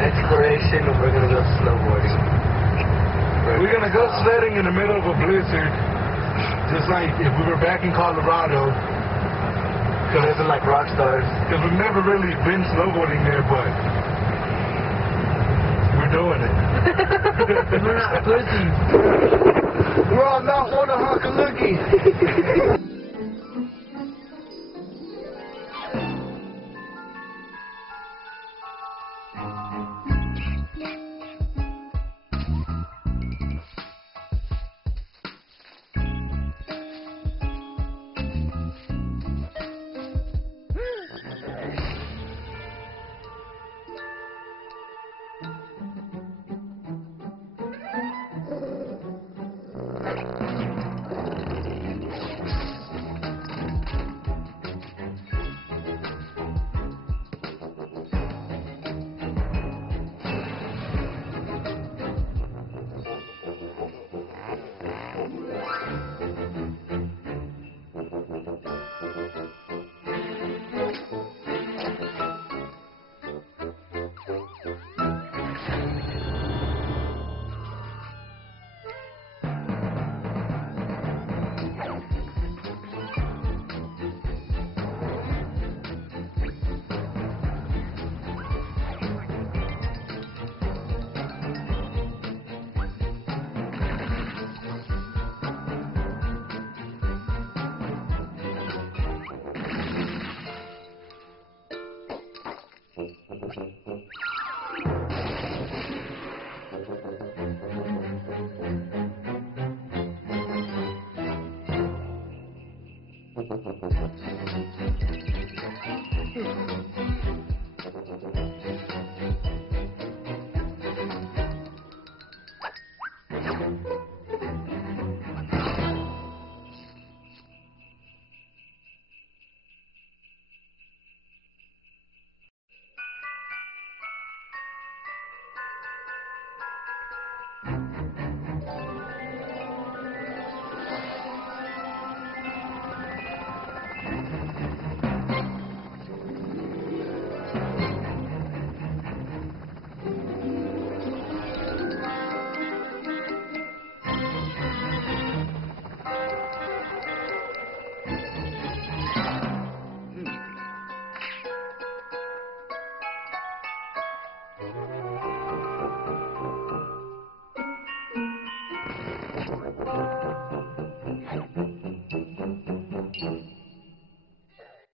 Exploration, and we're gonna go snowboarding. We're gonna go sledding in the middle of a blizzard, just like if we were back in Colorado. Because it's like rock stars. Because we've never really been snowboarding there, but we're doing it. We're not pussies. We're on Mount Wannahockaloogie.